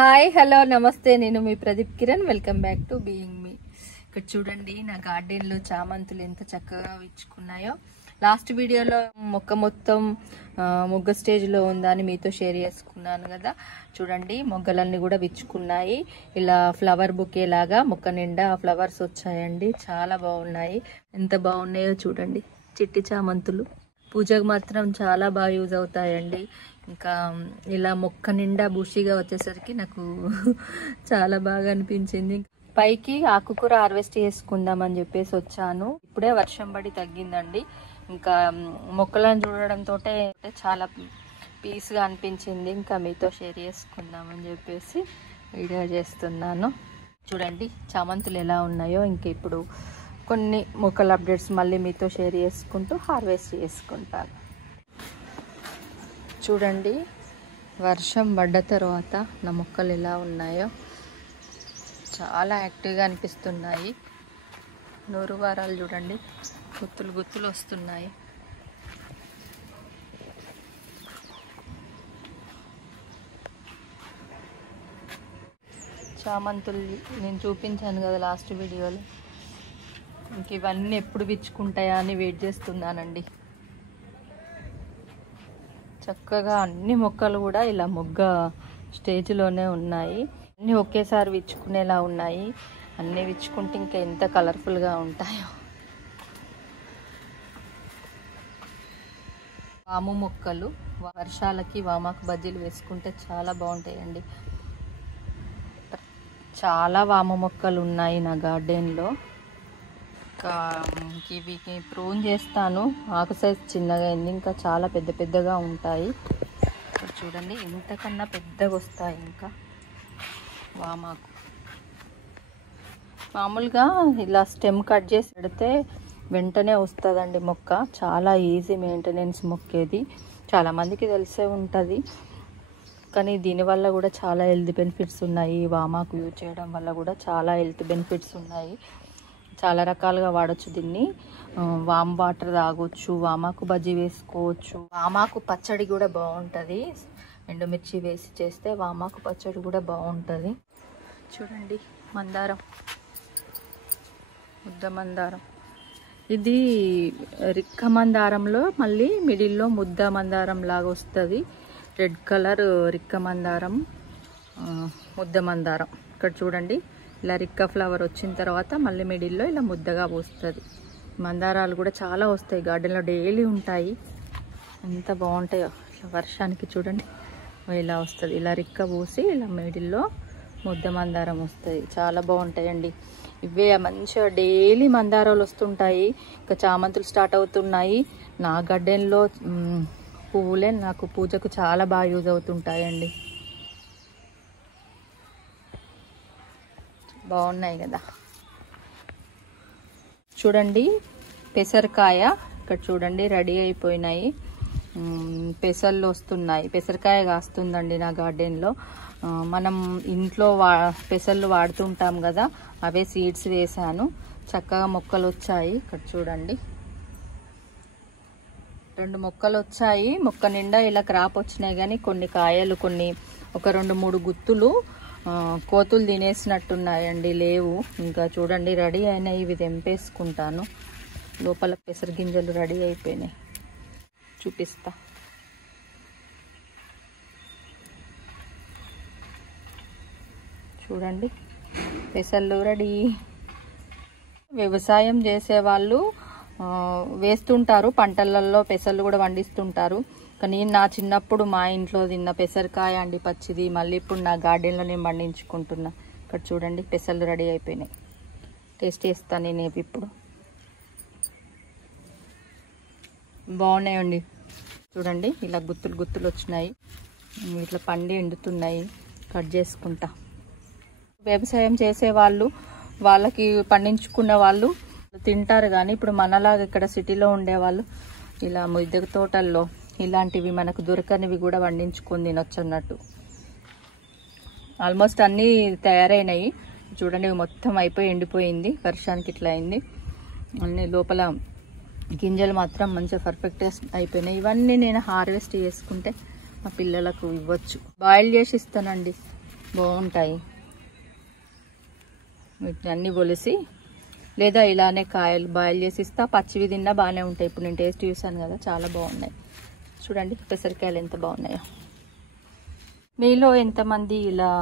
Hi hello నమస్తే, నేను మీ Pradeep Kiran. Welcome back to being me. ఇక్కడ చూడండి నా గార్డెన్లో చామంతులు ఎంత చక్కగా విచ్చుకున్నాయో. లాస్ట్ వీడియోలో మొక్క మొత్తం మొగ్గ స్టేజ్లో ఉందని మీతో షేర్ చేసుకున్నాను కదా. చూడండి మొగ్గలన్నీ కూడా విచ్చుకున్నాయి. ఇలా ఫ్లవర్ బుకే లాగా మొక్క నిండా ఫ్లవర్స్ వచ్చాయండి. చాలా బాగున్నాయి. ఎంత బాగున్నాయో చూడండి. చిట్టి చామంతులు పూజకు మాత్రం చాలా బాగా యూజ్ అవుతాయండి. ఇంకా ఇలా మొక్క నిండా బుషిగా వచ్చేసరికి నాకు చాలా బాగా అనిపించింది. పైకి ఆకుకూర హార్వెస్ట్ చేసుకుందామని చెప్పేసి వచ్చాను. ఇప్పుడే వర్షం పడి తగ్గిందండి. ఇంకా మొక్కలను చూడడంతో చాలా పీస్గా అనిపించింది. ఇంకా మీతో షేర్ చేసుకుందామని చెప్పేసి వీడియో చేస్తున్నాను. చూడండి చామంతులు ఎలా ఉన్నాయో. ఇంక ఇప్పుడు కొన్ని మొక్కల అప్డేట్స్ మళ్ళీ మీతో షేర్ చేసుకుంటూ హార్వెస్ట్ చేసుకుంటాను. చూడండి వర్షం పడ్డ తర్వాత నా మొక్కలు ఎలా ఉన్నాయో. చాలా యాక్టివ్గా అనిపిస్తున్నాయి. నూరు వారాలు చూడండి, గుత్తులు గుత్తులు వస్తున్నాయి. చామంతులు నేను చూపించాను కదా లాస్ట్ వీడియోలో. ఇంక ఇవన్నీ ఎప్పుడు విచ్చుకుంటాయా అని వెయిట్ చేస్తున్నానండి. చక్కగా అన్ని మొక్కలు కూడా ఇలా మొగ్గ స్టేజ్లోనే ఉన్నాయి. అన్నీ ఒకేసారి విచ్చుకునేలా ఉన్నాయి. అన్నీ విచ్చుకుంటే ఇంకా ఎంత కలర్ఫుల్గా ఉంటాయో. వాము మొక్కలు వర్షాలకి వామాకు బజ్జీలు వేసుకుంటే చాలా బాగుంటాయండి. చాలా వాము మొక్కలు ఉన్నాయి నా గార్డెన్లో. ఇవి ప్రూన్ చేస్తాను. ఆకు సైజ్ చిన్నగా అయింది, ఇంకా చాలా పెద్ద పెద్దగా ఉంటాయి. ఇక్కడ చూడండి ఇంతకన్నా పెద్దగా వస్తాయి. ఇంకా వామాకు మామూలుగా ఇలా స్టెమ్ కట్ చేసి పెడితే వెంటనే వస్తుందండి మొక్క. చాలా ఈజీ మెయింటెనెన్స్ మొక్కేది. చాలామందికి తెలిసే ఉంటుంది, కానీ దీనివల్ల కూడా చాలా హెల్త్ బెనిఫిట్స్ ఉన్నాయి. వామాకు యూజ్ చేయడం వల్ల కూడా చాలా హెల్త్ బెనిఫిట్స్ ఉన్నాయి. చాలా రకాలుగా వాడచ్చు దీన్ని. వామ్ వాటర్ తాగొచ్చు, వామాకు బజ్జీ వేసుకోవచ్చు, వామాకు పచ్చడి కూడా బాగుంటుంది. ఎండుమిర్చి వేసి చేస్తే వామాకు పచ్చడి కూడా బాగుంటుంది. చూడండి మందారం, ముద్ద మందారం. ఇది రిక్క మందారంలో మళ్ళీ మిడిల్లో ముద్ద మందారం లాగా వస్తుంది. రెడ్ కలర్ రిక్క మందారం, ముద్ద మందారం. ఇక్కడ చూడండి ఇలా రిక్క ఫ్లవర్ వచ్చిన తర్వాత మళ్ళీ మిడిల్లో ఇలా ముద్దగా పోస్తుంది. మందారాలు కూడా చాలా వస్తాయి గార్డెన్లో, డైలీ ఉంటాయి. ఎంత బాగుంటాయో. ఇట్లా వర్షానికి చూడండి ఇలా వస్తుంది. ఇలా రిక్క పోసి ఇలా మిడిల్లో ముద్ద మందారం వస్తుంది. చాలా బాగుంటాయండి. ఇవే మంచిగా డైలీ మందారాలు వస్తుంటాయి. ఇంకా చామంతులు స్టార్ట్ అవుతున్నాయి. నా గార్డెన్లో పువ్వులే నాకు పూజకు చాలా బాగా యూజ్ అవుతుంటాయండి. బాగున్నాయి కదా. చూడండి పెసరకాయ ఇక్కడ చూడండి రెడీ అయిపోయినాయి. పెసర్లు వస్తున్నాయి. పెసరకాయ కాస్తుందండి నా గార్డెన్లో. మనం ఇంట్లో పెసర్లు వాడుతుంటాం కదా, అవే సీడ్స్ వేసాను. చక్కగా మొక్కలు వచ్చాయి. ఇక్కడ చూడండి 2 మొక్కలు వచ్చాయి. మొక్క నిండా ఇలా క్రాప్ వచ్చినాయి, కానీ కొన్ని కాయలు, కొన్ని ఒక 2-3 గుత్తులు కోతులు తినేసినట్టున్నాయండి, లేవు. ఇంకా చూడండి రెడీ అయినాయి. ఇవి తెంపేసుకుంటాను. లోపల పెసర గింజలు రెడీ అయిపోయినాయి. చూపిస్తా. చూడండి పెసర్లు రెడీ. వ్యవసాయం చేసేవాళ్ళు వేస్తుంటారు, పంటలలో పెసర్లు కూడా పండిస్తుంటారు. కానీ నా చిన్నప్పుడు మా ఇంట్లో తిన్న పెసరకాయ అండి పచ్చిది. మళ్ళీ ఇప్పుడు నా గార్డెన్లో నేను పండించుకుంటున్నా. ఇక్కడ చూడండి పెసర్లు రెడీ అయిపోయినాయి. టేస్ట్ చేస్తాను నేను ఇప్పుడు. బాగున్నాయండి. చూడండి ఇలా గుత్తులు గుత్తులు వచ్చినాయి. ఇట్లా పండి ఎండుతున్నాయి. కట్ చేసుకుంటా. వ్యవసాయం చేసేవాళ్ళు, వాళ్ళకి పండించుకున్న వాళ్ళు తింటారు. కానీ ఇప్పుడు మనలాగా ఇక్కడ సిటీలో ఉండేవాళ్ళు ఇలా మిద్దె తోటల్లో ఇలాంటివి మనకు దొరకనివి కూడా పండించుకొని తినొచ్చు అన్నట్టు. ఆల్మోస్ట్ అన్నీ తయారైనాయి. చూడండి మొత్తం అయిపోయి ఎండిపోయింది. వర్షానికి ఇట్లా అయింది. అన్ని లోపల గింజలు మాత్రం మంచిగా పర్ఫెక్ట్గా అయిపోయినాయి. ఇవన్నీ నేను హార్వెస్ట్ చేసుకుంటే మా పిల్లలకు ఇవ్వచ్చు. బాయిల్ చేసి ఇస్తానండి. బాగుంటాయి. వీటిని అన్నీ ఒలిసి లేదా ఇలానే కాయలు బాయిల్ చేసి ఇస్తా, పచ్చివి తిన్నా బాగానే ఉంటాయి. ఇప్పుడు నేను టేస్ట్ చూసాను కదా, చాలా బాగున్నాయి. చూడండి పెసరకాయలు ఎంత బాగున్నాయో. మీలో ఎంతమంది ఇలా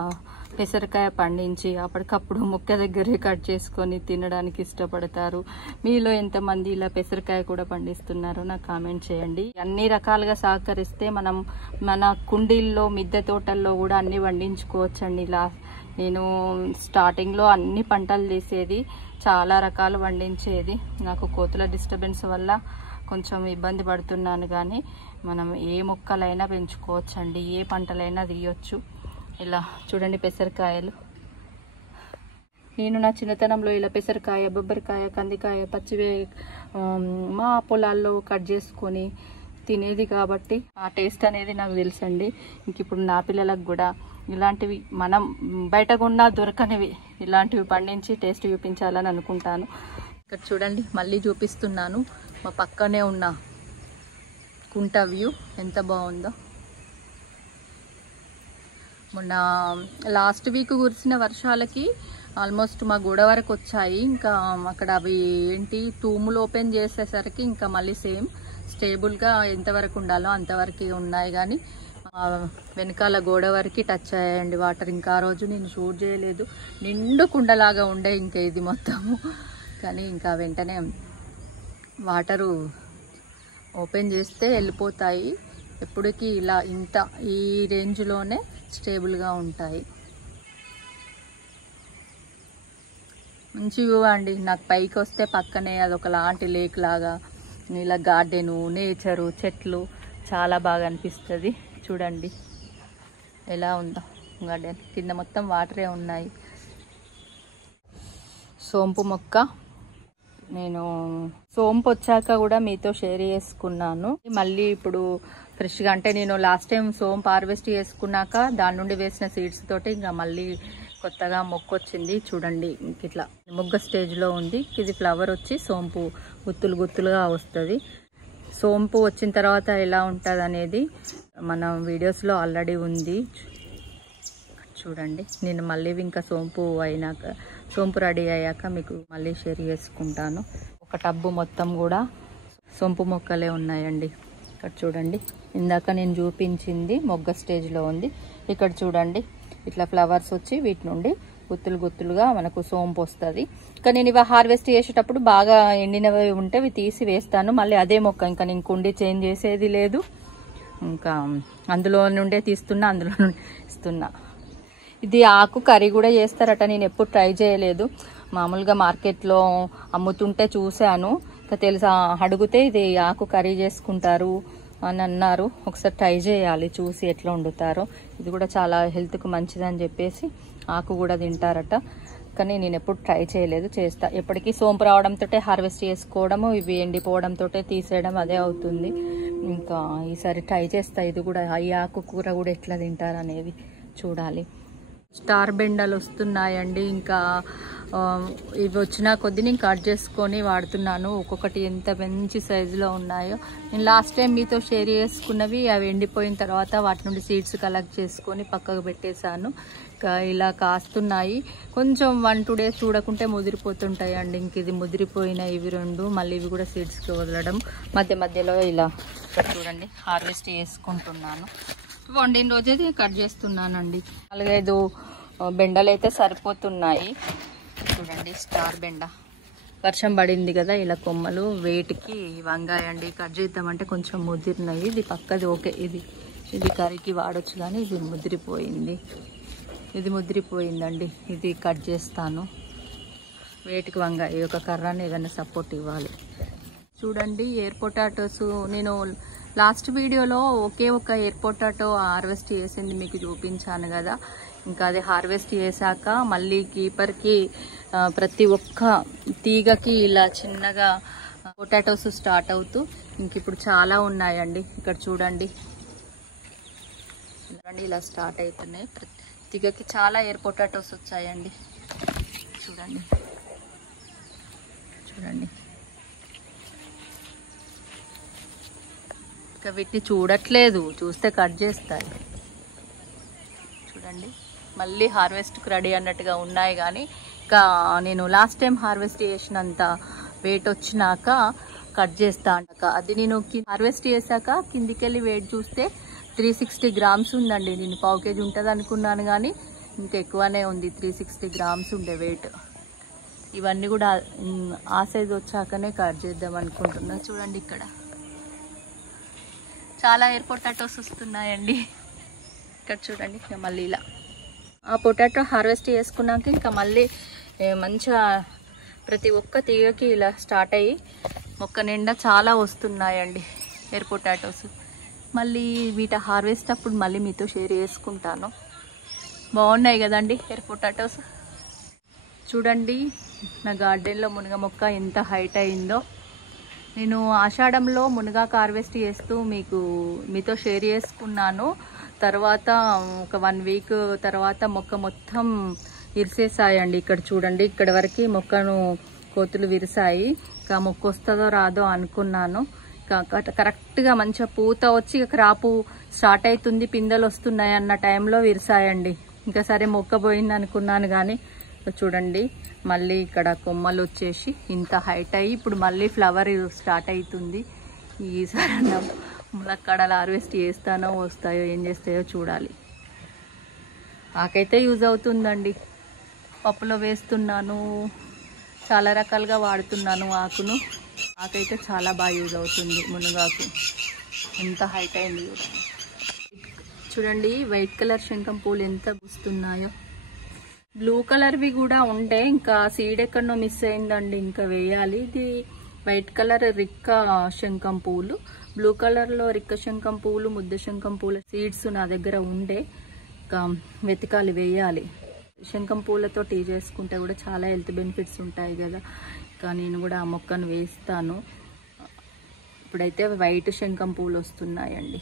పెసరకాయ పండించి అప్పటికప్పుడు ముక్క దగ్గరే కట్ చేసుకొని తినడానికి ఇష్టపడతారు? మీలో ఎంతమంది ఇలా పెసరకాయ కూడా పండిస్తున్నారో నాకు కామెంట్ చేయండి. అన్ని రకాలుగా సహకరిస్తే మనం మన కుండీల్లో మిద్దె తోటల్లో కూడా అన్ని పండించుకోవచ్చండి. ఇలా నేను స్టార్టింగ్లో అన్ని పంటలు తీసేది, చాలా రకాలు పండించేది. నాకు కోతుల డిస్టర్బెన్స్ వల్ల కొంచెం ఇబ్బంది పడుతున్నాను, కానీ మనం ఏ మొక్కలైనా పెంచుకోవచ్చండి, ఏ పంటలైనా తీయొచ్చు. ఇలా చూడండి పెసరకాయలు. నేను నా చిన్నతనంలో ఇలా పెసరకాయ, బొబ్బరికాయ, కందికాయ పచ్చివే మా పొలాల్లో కట్ చేసుకొని తినేది కాబట్టి ఆ టేస్ట్ అనేది నాకు తెలుసండి. ఇంక ఇప్పుడు నా పిల్లలకు కూడా ఇలాంటివి మనం బయట కొన్నా దొరకనివి ఇలాంటివి పండించి టేస్ట్ చూపించాలని అనుకుంటాను. ఇక్కడ చూడండి మళ్ళీ చూపిస్తున్నాను, మా పక్కనే ఉన్న కుంట వ్యూ ఎంత బాగుందో. మొన్న లాస్ట్ వీక్ కురిసిన వర్షాలకి ఆల్మోస్ట్ మా గోడ వరకు వచ్చాయి. ఇంకా అక్కడ అవి ఏంటి తూములు ఓపెన్ చేసేసరికి ఇంకా మళ్ళీ సేమ్ స్టేబుల్గా ఎంతవరకు ఉండాలో అంతవరకు ఉన్నాయి, కానీ వెనకాల గోడ వరకు టచ్ అయ్యాయండి వాటర్. ఇంకా ఆ రోజు నేను షూట్ చేయలేదు, నిండు కుండలాగా ఉండే ఇంకా ఇది మొత్తము. కానీ ఇంకా వెంటనే వాటరు ఓపెన్ చేస్తే వెళ్ళిపోతాయి. ఎప్పటికీ ఇలా ఇంత ఈ రేంజ్లోనే స్టేబుల్గా ఉంటాయి. మంచి వ్యూ అండి. నాకు పైకి వస్తే పక్కనే అదొకలాంటి లేక్ లాగా ఇలా గార్డెను, నేచరు, చెట్లు చాలా బాగా అనిపిస్తుంది. చూడండి ఎలా ఉందో గార్డెన్, కింద మొత్తం వాటరే ఉన్నాయి. సోంపు మొక్క నేను సోంపు వచ్చాక కూడా మీతో షేర్ చేసుకున్నాను. మళ్ళీ ఇప్పుడు ఫ్రెష్గా, అంటే నేను లాస్ట్ టైం సోంపు హార్వెస్ట్ చేసుకున్నాక దాని నుండి వేసిన సీడ్స్ తోటి ఇంకా మళ్ళీ కొత్తగా మొక్క వచ్చింది. చూడండి ఇట్లా మొగ్గ స్టేజ్లో ఉంది. ఇది ఫ్లవర్ వచ్చి సోంపు గుత్తులు గుత్తులుగా వస్తుంది. సోంపు వచ్చిన తర్వాత ఎలా ఉంటుంది అనేది మన వీడియోస్లో ఆల్రెడీ ఉంది, చూడండి. నేను మళ్ళీ ఇంకా సోంపు రెడీ అయ్యాక మీకు మళ్ళీ షేర్ చేసుకుంటాను. ఒక టబ్బు మొత్తం కూడా సోంపు మొక్కలే ఉన్నాయండి. ఇక్కడ చూడండి, ఇందాక నేను చూపించింది మొగ్గ స్టేజ్లో ఉంది. ఇక్కడ చూడండి ఇట్లా ఫ్లవర్స్ వచ్చి వీటి నుండి గుత్తులు గుత్తులుగా మనకు సోంపు వస్తుంది. కానీ నేను ఇవి హార్వెస్ట్ చేసేటప్పుడు బాగా ఎండినవి ఉంటే ఇవి తీసి వేస్తాను. మళ్ళీ అదే మొక్క ఇంకా నేను కుండి చేంజ్ చేసేది లేదు, ఇంకా అందులో నుండే తీస్తున్నా, అందులో నుండి ఇస్తున్నా. ఇది ఆకు కర్రీ కూడా చేస్తారట, నేను ఎప్పుడు ట్రై చేయలేదు. మామూలుగా మార్కెట్లో అమ్ముతుంటే చూశాను, ఇంకా తెలుసా అడిగితే ఇది ఆకు కర్రీ చేసుకుంటారు అని అన్నారు. ఒకసారి ట్రై చేయాలి చూసి ఎట్లా వండుతారో. ఇది కూడా చాలా హెల్త్కు మంచిదని చెప్పేసి ఆకు కూడా తింటారట, కానీ నేను ఎప్పుడు ట్రై చేయలేదు. చేస్తా. ఎప్పటికీ సోంపు రావడంతో హార్వెస్ట్ చేసుకోవడము, ఇవి ఎండిపోవడంతో తీసేయడం అదే అవుతుంది. ఇంకా ఈసారి ట్రై చేస్తా. ఇది కూడా ఈ ఆకు కూర కూడా ఎట్లా తింటారు అనేది చూడాలి. స్టార్ బెండలు వస్తున్నాయండి. ఇంకా ఇవి వచ్చిన కొద్దీ నేను కట్ చేసుకొని వాడుతున్నాను. ఒక్కొక్కటి ఎంత మంచి సైజులో ఉన్నాయో. నేను లాస్ట్ టైం మీతో షేర్ చేసుకున్నవి అవి ఎండిపోయిన తర్వాత వాటి నుండి సీడ్స్ కలెక్ట్ చేసుకొని పక్కకు పెట్టేశాను. ఇలా కాస్తున్నాయి. కొంచెం 1-2 డేస్ చూడకుంటే ముదిరిపోతుంటాయి అండి. ఇంక ఇది ముదిరిపోయినాయి ఇవి రెండు. మళ్ళీ ఇవి కూడా సీడ్స్కి వదలడం, మధ్య మధ్యలో ఇలా చూడండి హార్వెస్ట్ చేసుకుంటున్నాను. వండిన రోజే కట్ చేస్తున్నానండి. 4-5 బెండలు అయితే సరిపోతున్నాయి. చూడండి స్టార్ బెండ, వర్షం పడింది కదా, ఇలా కొమ్మలు వేటికి వంగాయండి. కట్ చేద్దామంటే కొంచెం ముదిరినాయి. ఇది పక్కది ఓకే, ఇది కర్రీకి వాడచ్చు, కానీ ఇది ముదిరిపోయిందండి. ఇది కట్ చేస్తాను. వేటికి వంగాయి, ఒక కర్రాన్ని ఏదైనా సపోర్ట్ ఇవ్వాలి. చూడండి ఎయిర్ పొటాటోస్, నేను లాస్ట్ వీడియోలో ఒకే ఒక ఎయిర్ పొటాటో హార్వెస్ట్ చేసింది మీకు చూపించాను కదా. ఇంకా అది హార్వెస్ట్ చేశాక మళ్ళీ కీపర్కి ప్రతి ఒక్క తీగకి ఇలా చిన్నగా పొటాటోస్ స్టార్ట్ అవుతూ ఇంక ఇప్పుడు చాలా ఉన్నాయండి. ఇక్కడ చూడండి ఇలా స్టార్ట్ అవుతున్నాయి. ప్రతి తీగకి చాలా ఎయిర్ పొటాటోస్ వచ్చాయండి. చూడండి ఇంకా వీటిని చూడట్లేదు, చూస్తే కట్ చేస్తారు. చూడండి మళ్ళీ హార్వెస్ట్కి రెడీ అన్నట్టుగా ఉన్నాయి. కానీ ఇంకా నేను లాస్ట్ టైం హార్వెస్ట్ చేసినంత వెయిట్ వచ్చినాక కట్ చేస్తా అంట. అది నేను హార్వెస్ట్ చేశాక కిందికి వెళ్ళి వెయిట్ చూస్తే 360 గ్రామ్స్ ఉందండి. నేను పావు కేజీ ఉంటుంది అనుకున్నాను కానీ ఇంకా ఎక్కువనే ఉంది, 360 గ్రామ్స్ ఉండే వెయిట్. ఇవన్నీ కూడా ఆ సైజ్ వచ్చాకనే కట్ చేద్దాం అనుకుంటున్నా. చూడండి ఇక్కడ చాలా ఎయిర్ పొటాటోస్ వస్తున్నాయండి. ఇక్కడ చూడండి ఇంకా మళ్ళీ ఇలా ఆ పొటాటో హార్వెస్ట్ చేసుకున్నాక ఇంకా మళ్ళీ మంచిగా ప్రతి ఒక్క తీగకి ఇలా స్టార్ట్ అయ్యి మొక్క నిండా చాలా వస్తున్నాయండి ఎయిర్ పొటాటోస్. మళ్ళీ వీటి హార్వెస్ట్ అప్పుడు మళ్ళీ మీతో షేర్ చేసుకుంటాను. బాగున్నాయి కదండి ఎయిర్ పొటాటోస్. చూడండి నా గార్డెన్లో మునగ మొక్క ఎంత హైట్ అయిందో. నేను ఆషాఢంలో మునగాకు హార్వెస్ట్ చేస్తూ మీతో షేర్ చేసుకున్నాను. తర్వాత ఒక 1 వీక్ తర్వాత మొక్క మొత్తం విరిసేసాయండి. ఇక్కడ చూడండి, ఇక్కడ వరకు మొక్కను కోతులు విరిసాయి. ఇంకా మొక్క వస్తుందో రాదో అనుకున్నాను. కరెక్ట్గా మంచిగా పూత వచ్చి క్రాపు స్టార్ట్ అవుతుంది, పిందెలు వస్తున్నాయి అన్న టైంలో విరిసాయండి. ఇంకా సరే మొక్క పోయింది అనుకున్నాను కానీ చూడండి మళ్ళీ ఇక్కడ కొమ్మలు వచ్చేసి ఇంత హైట్ అయ్యి ఇప్పుడు మళ్ళీ ఫ్లవర్ స్టార్ట్ అవుతుంది. ఈసారి ములక్కాడలు హార్వెస్ట్ చేస్తానో వస్తాయో ఏం చేస్తాయో చూడాలి. నాకైతే యూజ్ అవుతుందండి, పప్పులో వేస్తున్నాను, చాలా రకాలుగా వాడుతున్నాను ఆకును. నాకైతే చాలా బాగా యూజ్ అవుతుంది మునగాకు. ఎంత హైట్ అయింది చూడండి. వైట్ కలర్ శంఖం పూలు ఎంత పూస్తున్నాయో. బ్లూ కలర్వి కూడా ఉండే, ఇంకా సీడ్ ఎక్కడనో మిస్ అయిందండి, ఇంకా వేయాలి. ఇది వైట్ కలర్ రిక్క శంఖం పూలు, బ్లూ కలర్లో రిక్క శంఖం పూలు, ముద్ద శంఖం పూల సీడ్స్ నా దగ్గర ఉండే, ఇంకా వెతకాలి, వేయాలి. శంఖం పూలతో టీ చేసుకుంటే కూడా చాలా హెల్త్ బెనిఫిట్స్ ఉంటాయి కదా. ఇంకా నేను కూడా ఆ మొక్కను వేస్తాను. ఇప్పుడైతే వైట్ శంఖం పూలు వస్తున్నాయండి.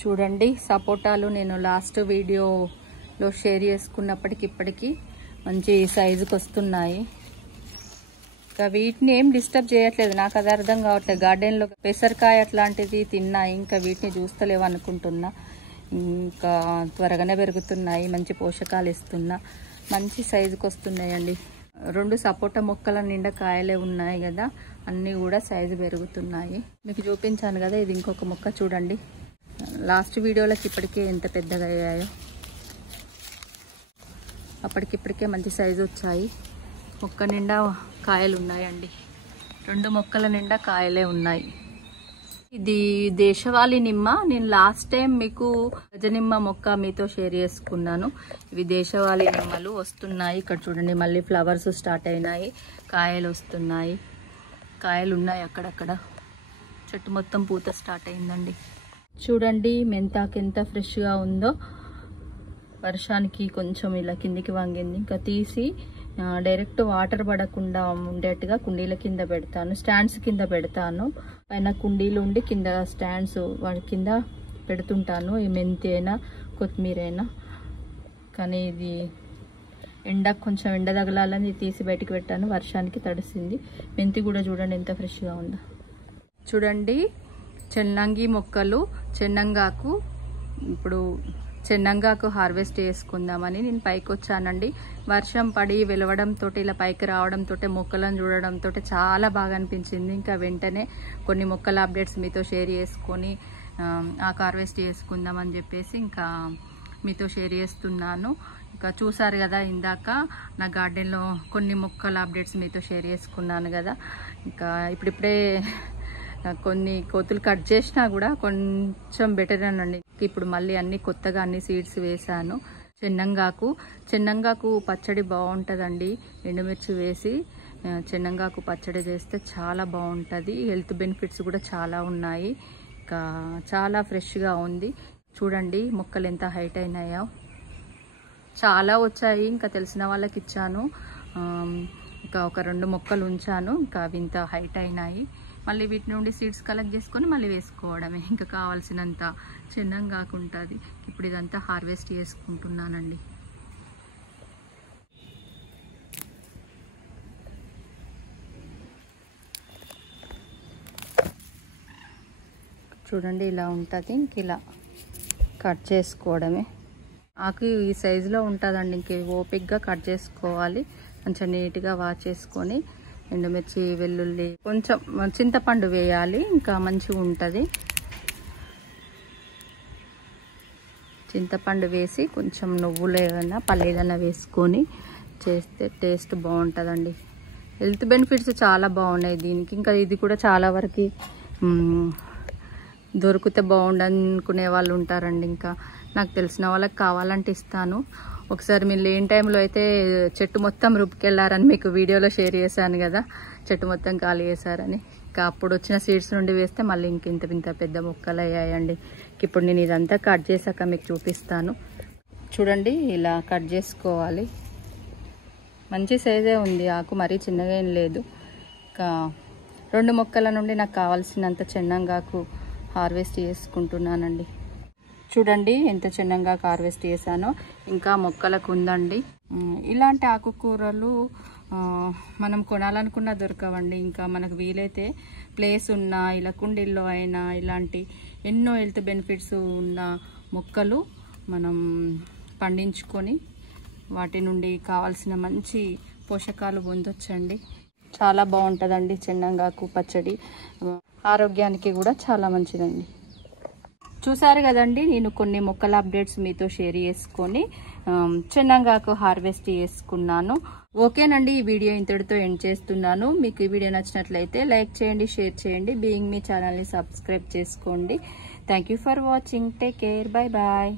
చూడండి సపోటాలు నేను లాస్ట్ వీడియోలో షేర్ చేసుకున్నప్పటికి ఇప్పటికీ మంచి సైజుకి వస్తున్నాయి. ఇంకా వీటిని ఏం డిస్టర్బ్ చేయట్లేదు, నాకు అది అర్థం కావట్లేదు. గార్డెన్లో పెసరకాయ అట్లాంటిది తిన్నాయి, ఇంకా వీటిని చూస్తలేవు అనుకుంటున్నా. ఇంకా త్వరగానే పెరుగుతున్నాయి, మంచి పోషకాలు ఇస్తున్నా, మంచి సైజుకి వస్తున్నాయండి. 2 సపోటా మొక్కల నిండా కాయలే ఉన్నాయి కదా, అన్నీ కూడా సైజు పెరుగుతున్నాయి. మీకు చూపించాను కదా, ఇది ఇంకొక మొక్క చూడండి. లాస్ట్ వీడియోలకి ఇప్పటికే ఎంత పెద్దగా అయ్యాయో. అప్పటికిప్పటికే మంచి సైజు వచ్చాయి. మొక్క నిండా కాయలు ఉన్నాయండి, 2 మొక్కల నిండా కాయలే ఉన్నాయి. ఇది దేశవాళీ నిమ్మ. నేను లాస్ట్ టైం మీకు గజనిమ్మ మొక్క మీతో షేర్ చేసుకున్నాను. ఇవి దేశవాళీ నిమ్మలు వస్తున్నాయి. ఇక్కడ చూడండి మళ్ళీ ఫ్లవర్స్ స్టార్ట్ అయినాయి, కాయలు వస్తున్నాయి, కాయలు ఉన్నాయి అక్కడక్కడ. చెట్టు మొత్తం పూత స్టార్ట్ అయిందండి. చూడండి మెంతాకు ఎంత ఫ్రెష్గా ఉందో. వర్షానికి కొంచెం ఇలా కిందికి వంగింది. ఇంకా తీసి డైరెక్ట్ వాటర్ పడకుండా ఉండేట్టుగా కుండీల కింద పెడతాను, స్టాండ్స్ కింద పెడతాను. పైన కుండీలు ఉండి కింద స్టాండ్స్ వాటి కింద పెడుతుంటాను. ఈ మెంతి అయినా కొత్తిమీర అయినా. కానీ ఇది కొంచెం ఎండ తగలాలని తీసి బయటికి పెట్టాను, వర్షానికి తడిసింది. మెంతి కూడా చూడండి ఎంత ఫ్రెష్గా ఉందో. చూడండి చెన్నంగి మొక్కలు, చెన్నంగాకు. ఇప్పుడు చెన్నంగాకు హార్వెస్ట్ చేసుకుందామని నేను పైకి వచ్చానండి. వర్షం పడి వెలవడంతో ఇలా పైకి రావడంతో మొక్కలను చూడడంతో చాలా బాగా అనిపించింది. ఇంకా వెంటనే కొన్ని మొక్కల అప్డేట్స్ మీతో షేర్ చేసుకొని ఆకు హార్వెస్ట్ చేసుకుందామని చెప్పేసి ఇంకా మీతో షేర్ చేస్తున్నాను. ఇంకా చూసారు కదా ఇందాక నా గార్డెన్లో కొన్ని మొక్కల అప్డేట్స్ మీతో షేర్ చేసుకున్నాను కదా. ఇంకా ఇప్పుడిప్పుడే కొన్ని కోతులు కట్ చేసినా కూడా కొంచెం బెటర్ అనండి. ఇప్పుడు మళ్ళీ కొత్తగా అన్ని సీడ్స్ వేసాను. చెన్నంగాకు పచ్చడి బాగుంటుందండి. ఎండుమిర్చి వేసి చెన్నంగాకు పచ్చడి చేస్తే చాలా బాగుంటుంది. హెల్త్ బెనిఫిట్స్ కూడా చాలా ఉన్నాయి. ఇంకా చాలా ఫ్రెష్గా ఉంది. చూడండి మొక్కలు ఎంత హైట్ అయినాయో, చాలా వచ్చాయి. ఇంకా తెలిసిన వాళ్ళకి ఇచ్చాను. ఇంకా ఒక 2 మొక్కలు ఉంచాను, ఇంకా అవి ఇంత హైట్ అయినాయి. మళ్ళీ వీటి నుండి సీడ్స్ కలెక్ట్ చేసుకొని మళ్ళీ వేసుకోవడమే. ఇంకా కావాల్సినంత చెన్నంగాకు ఉంటుంది. ఇప్పుడు ఇదంతా హార్వెస్ట్ చేసుకుంటున్నానండి. చూడండి ఇలా ఉంటుంది. ఇంక ఇలా కట్ చేసుకోవడమే. ఆకు ఈ సైజులో ఉంటుందండి. ఇంక ఓపిక్గా కట్ చేసుకోవాలి. కొంచెం నీట్గా వాష్ చేసుకొని ఎండుమిర్చి, వెల్లుల్లి, కొంచెం చింతపండు వేయాలి, ఇంకా మంచిగా ఉంటుంది. చింతపండు వేసి కొంచెం నువ్వులు ఏమైనా పల్లీలైనా వేసుకొని చేస్తే టేస్ట్ బాగుంటుందండి. హెల్త్ బెనిఫిట్స్ చాలా బాగున్నాయి దీనికి. ఇంకా ఇది కూడా చాలా వరకు దొరికితే బాగుండనుకునే వాళ్ళు ఉంటారండి. ఇంకా నాకు తెలిసిన వాళ్ళకి కావాలంటే ఇస్తాను. ఒకసారి మీరు లేని టైంలో అయితే చెట్టు మొత్తం రుపుకెళ్ళారని మీకు వీడియోలో షేర్ చేశాను కదా, చెట్టు మొత్తం ఖాళీ చేశారని. ఇంకా అప్పుడు వచ్చిన సీడ్స్ నుండి వేస్తే మళ్ళీ ఇంత పెద్ద మొక్కలు అయ్యాయండి. ఇప్పుడు నేను ఇదంతా కట్ చేశాక మీకు చూపిస్తాను. చూడండి, ఇలా కట్ చేసుకోవాలి. మంచి సైజే ఉంది ఆకు, మరీ చిన్నగా ఏం లేదు. ఇంకా 2 మొక్కల నుండి నాకు కావాల్సినంత చెన్నంగాకు హార్వెస్ట్ చేసుకుంటున్నానండి. చూడండి ఎంత చెన్నంగా హార్వెస్ట్ చేశానో. ఇంకా మొక్కలకు ఉందండి. ఇలాంటి ఆకుకూరలు మనం కొనాలనుకున్నా దొరకవండి. ఇంకా మనకు వీలైతే ప్లేస్ ఉన్నా ఇలా కుండీల్లో అయినా ఇలాంటి ఎన్నో హెల్త్ బెనిఫిట్స్ ఉన్న మొక్కలు మనం పండించుకొని వాటి నుండి కావాల్సిన మంచి పోషకాలు పొందొచ్చండి. చాలా బాగుంటుందండి చెన్నంగాకు పచ్చడి. ఆరోగ్యానికి కూడా చాలా మంచిదండి. చూసారు కదండి, నేను కొన్ని మొక్కల అప్డేట్స్ మీతో షేర్ చేసుకొని చెన్నంగాకు హార్వెస్ట్ చేసుకున్నాను. ఓకేనండి, ఈ వీడియో ఇంతటితో ఎండ్ చేస్తున్నాను. మీకు ఈ వీడియో నచ్చినట్లయితే లైక్ చేయండి, షేర్ చేయండి, బీయింగ్ మీ ఛానల్ని సబ్స్క్రైబ్ చేసుకోండి. Thank you for watching. Take care. Bye bye.